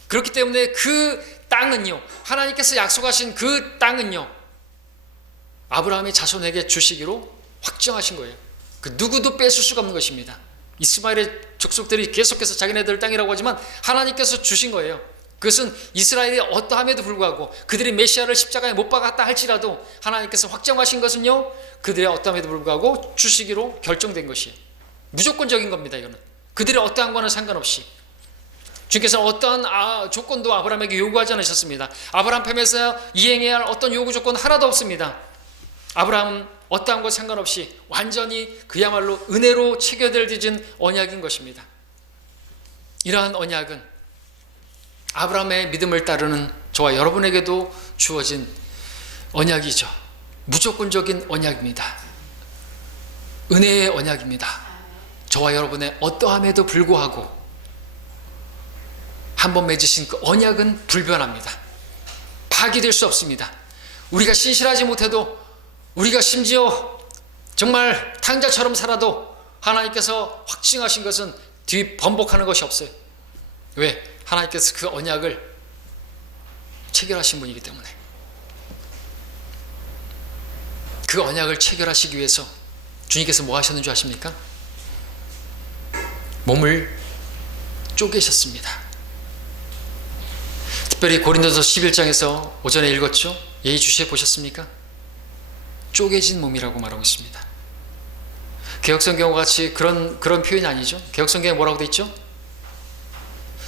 그렇기 때문에 그 땅은요, 하나님께서 약속하신 그 땅은요, 아브라함의 자손에게 주시기로 확정하신 거예요. 그 누구도 뺏을 수가 없는 것입니다. 이스마엘의 족속들이 계속해서 자기네들 땅이라고 하지만 하나님께서 주신 거예요. 그것은 이스라엘이 어떠함에도 불구하고 그들이 메시아를 십자가에 못 박았다 할지라도 하나님께서 확정하신 것은요, 그들의 어떠함에도 불구하고 주시기로 결정된 것이에요. 무조건적인 겁니다. 이거는 그들의 어떠한 거는 상관없이 주님께서 어떠한 조건도 아브라함에게 요구하지 않으셨습니다. 아브라함 편에서 이행해야 할 어떤 요구 조건 하나도 없습니다. 아브라함은 어떠한 것 상관없이 완전히 그야말로 은혜로 체결되어진 언약인 것입니다. 이러한 언약은 아브라함의 믿음을 따르는 저와 여러분에게도 주어진 언약이죠. 무조건적인 언약입니다. 은혜의 언약입니다. 저와 여러분의 어떠함에도 불구하고 한번 맺으신 그 언약은 불변합니다. 파기될 수 없습니다. 우리가 신실하지 못해도, 우리가 심지어 정말 탕자처럼 살아도 하나님께서 확증하신 것은 뒤번복하는 것이 없어요. 왜? 하나님께서 그 언약을 체결하신 분이기 때문에. 그 언약을 체결하시기 위해서 주님께서 뭐 하셨는 줄 아십니까? 몸을 쪼개셨습니다. 특별히 고린도서 11장에서 오전에 읽었죠? 예의주시에 보셨습니까? 쪼개진 몸이라고 말하고 있습니다. 개혁성경과 같이 그런 표현이 아니죠. 개혁성경에 뭐라고 돼 있죠?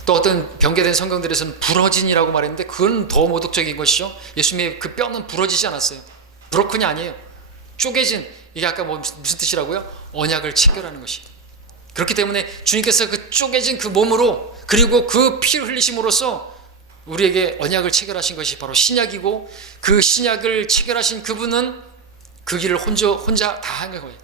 또 어떤 변개된 성경들에서는 부러진이라고 말했는데 그건 더 모독적인 것이죠. 예수님의 그 뼈는 부러지지 않았어요. 브로큰이 아니에요. 쪼개진, 이게 아까 무슨 뜻이라고요? 언약을 체결하는 것이. 그렇기 때문에 주님께서 그 쪼개진 그 몸으로, 그리고 그 피를 흘리심으로써 우리에게 언약을 체결하신 것이 바로 신약이고, 그 신약을 체결하신 그분은 그 길을 혼자 다 한 거예요.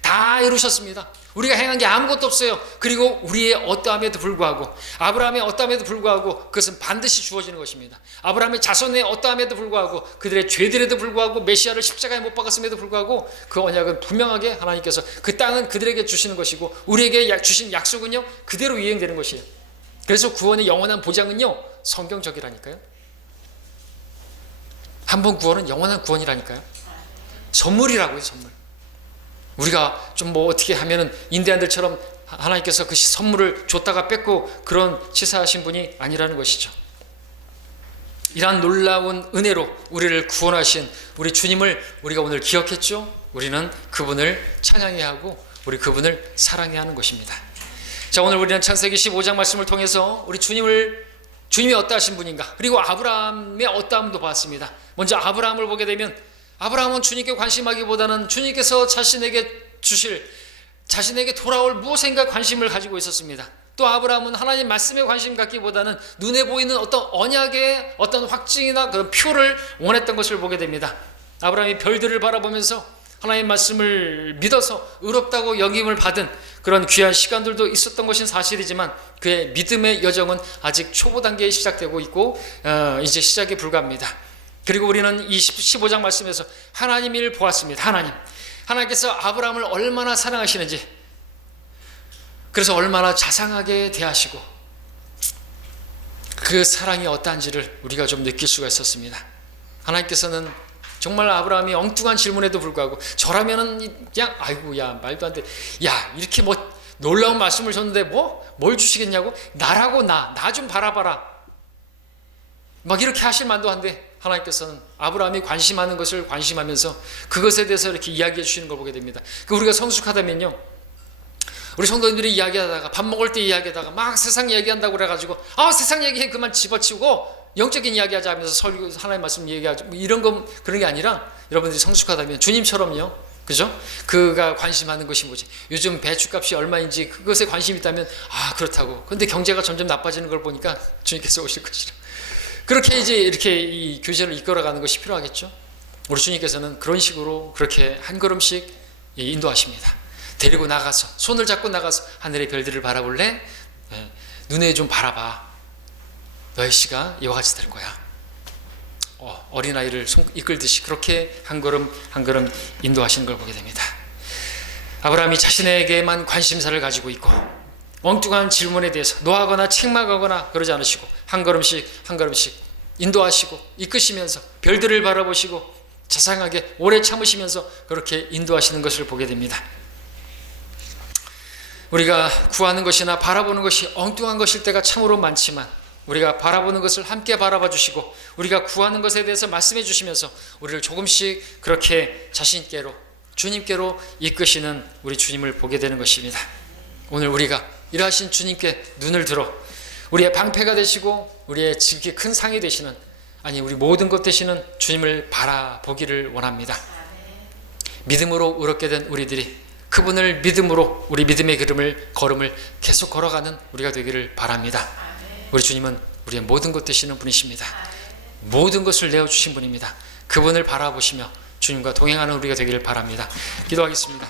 다 이루셨습니다. 우리가 행한 게 아무것도 없어요. 그리고 우리의 어떠함에도 불구하고, 아브라함의 어떠함에도 불구하고 그것은 반드시 주어지는 것입니다. 아브라함의 자손의 어떠함에도 불구하고, 그들의 죄들에도 불구하고, 메시아를 십자가에 못 박았음에도 불구하고 그 언약은 분명하게 하나님께서 그 땅은 그들에게 주시는 것이고, 우리에게 주신 약속은요 그대로 이행되는 것이에요. 그래서 구원의 영원한 보장은요 성경적이라니까요. 한 번 구원은 영원한 구원이라니까요. 선물이라고요, 선물. 우리가 좀 어떻게 하면은 인디안들처럼 하나님께서 그 선물을 줬다가 뺏고 그런 치사하신 분이 아니라는 것이죠. 이러한 놀라운 은혜로 우리를 구원하신 우리 주님을 우리가 오늘 기억했죠. 우리는 그분을 찬양해야 하고 우리 그분을 사랑해야 하는 것입니다. 자, 오늘 우리는 창세기 15장 말씀을 통해서 우리 주님이 어떠하신 분인가, 그리고 아브라함의 어떠함도 봤습니다. 먼저 아브라함을 보게 되면, 아브라함은 주님께 관심하기보다는 주님께서 자신에게 돌아올 무엇인가 관심을 가지고 있었습니다. 또 아브라함은 하나님 말씀에 관심 갖기보다는 눈에 보이는 어떤 언약의 어떤 확증이나 그 표를 원했던 것을 보게 됩니다. 아브라함이 별들을 바라보면서 하나님 말씀을 믿어서 의롭다고 여김을 받은 그런 귀한 시간들도 있었던 것은 사실이지만, 그의 믿음의 여정은 아직 초보 단계에 시작되고 있고 이제 시작에 불과합니다. 그리고 우리는 이 15장 말씀에서 하나님 일을 보았습니다. 하나님께서 아브라함을 얼마나 사랑하시는지, 그래서 얼마나 자상하게 대하시고 그 사랑이 어떠한지를 우리가 좀 느낄 수가 있었습니다. 하나님께서는 정말 아브라함이 엉뚱한 질문에도 불구하고 저라면은 그냥 아이고 야 말도 안 돼. 야 이렇게 뭐 놀라운 말씀을 줬는데 뭘 주시겠냐고? 나라고 나 좀 바라봐라. 막 이렇게 하실 만도 한데 하나님께서는 아브라함이 관심하는 것을 관심하면서 그것에 대해서 이렇게 이야기해 주시는 걸 보게 됩니다. 우리가 성숙하다면요. 우리 성도님들이 이야기하다가 밥 먹을 때 이야기하다가 막 세상 얘기한다고 그래가지고 세상 얘기 그만 집어치우고 영적인 이야기하자 하면서 설교 하나님 말씀 얘기하죠. 이런 건 그런 게 아니라 여러분들이 성숙하다면 주님처럼요. 그죠? 그가 관심하는 것이 뭐지? 요즘 배추값이 얼마인지 그것에 관심이 있다면 그렇다고. 근데 경제가 점점 나빠지는 걸 보니까 주님께서 오실 것이라. 그렇게 이제 이렇게 이 교제를 이끌어가는 것이 필요하겠죠. 우리 주님께서는 그런 식으로 그렇게 한 걸음씩 인도하십니다. 데리고 나가서 손을 잡고 나가서 하늘의 별들을 바라볼래? 눈에 좀 바라봐. 너의 씨가 이와 같이 될 거야. 어린아이를 이끌듯이 그렇게 한 걸음 한 걸음 인도하시는 걸 보게 됩니다. 아브라함이 자신에게만 관심사를 가지고 있고 엉뚱한 질문에 대해서 노하거나 책망하거나 그러지 않으시고 한 걸음씩 한 걸음씩 인도하시고 이끄시면서 별들을 바라보시고 자상하게 오래 참으시면서 그렇게 인도하시는 것을 보게 됩니다. 우리가 구하는 것이나 바라보는 것이 엉뚱한 것일 때가 참으로 많지만 우리가 바라보는 것을 함께 바라봐 주시고 우리가 구하는 것에 대해서 말씀해 주시면서 우리를 조금씩 그렇게 자신께로 주님께로 이끄시는 우리 주님을 보게 되는 것입니다. 오늘 우리가 이러하신 주님께 눈을 들어 우리의 방패가 되시고 우리의 지극히 큰 상이 되시는 우리 모든 것 되시는 주님을 바라보기를 원합니다. 믿음으로 의롭게 된 우리들이 그분을 믿음으로 우리 믿음의 걸음을 계속 걸어가는 우리가 되기를 바랍니다. 우리 주님은 우리의 모든 것 되시는 분이십니다. 모든 것을 내어주신 분입니다. 그분을 바라보시며 주님과 동행하는 우리가 되기를 바랍니다. 기도하겠습니다.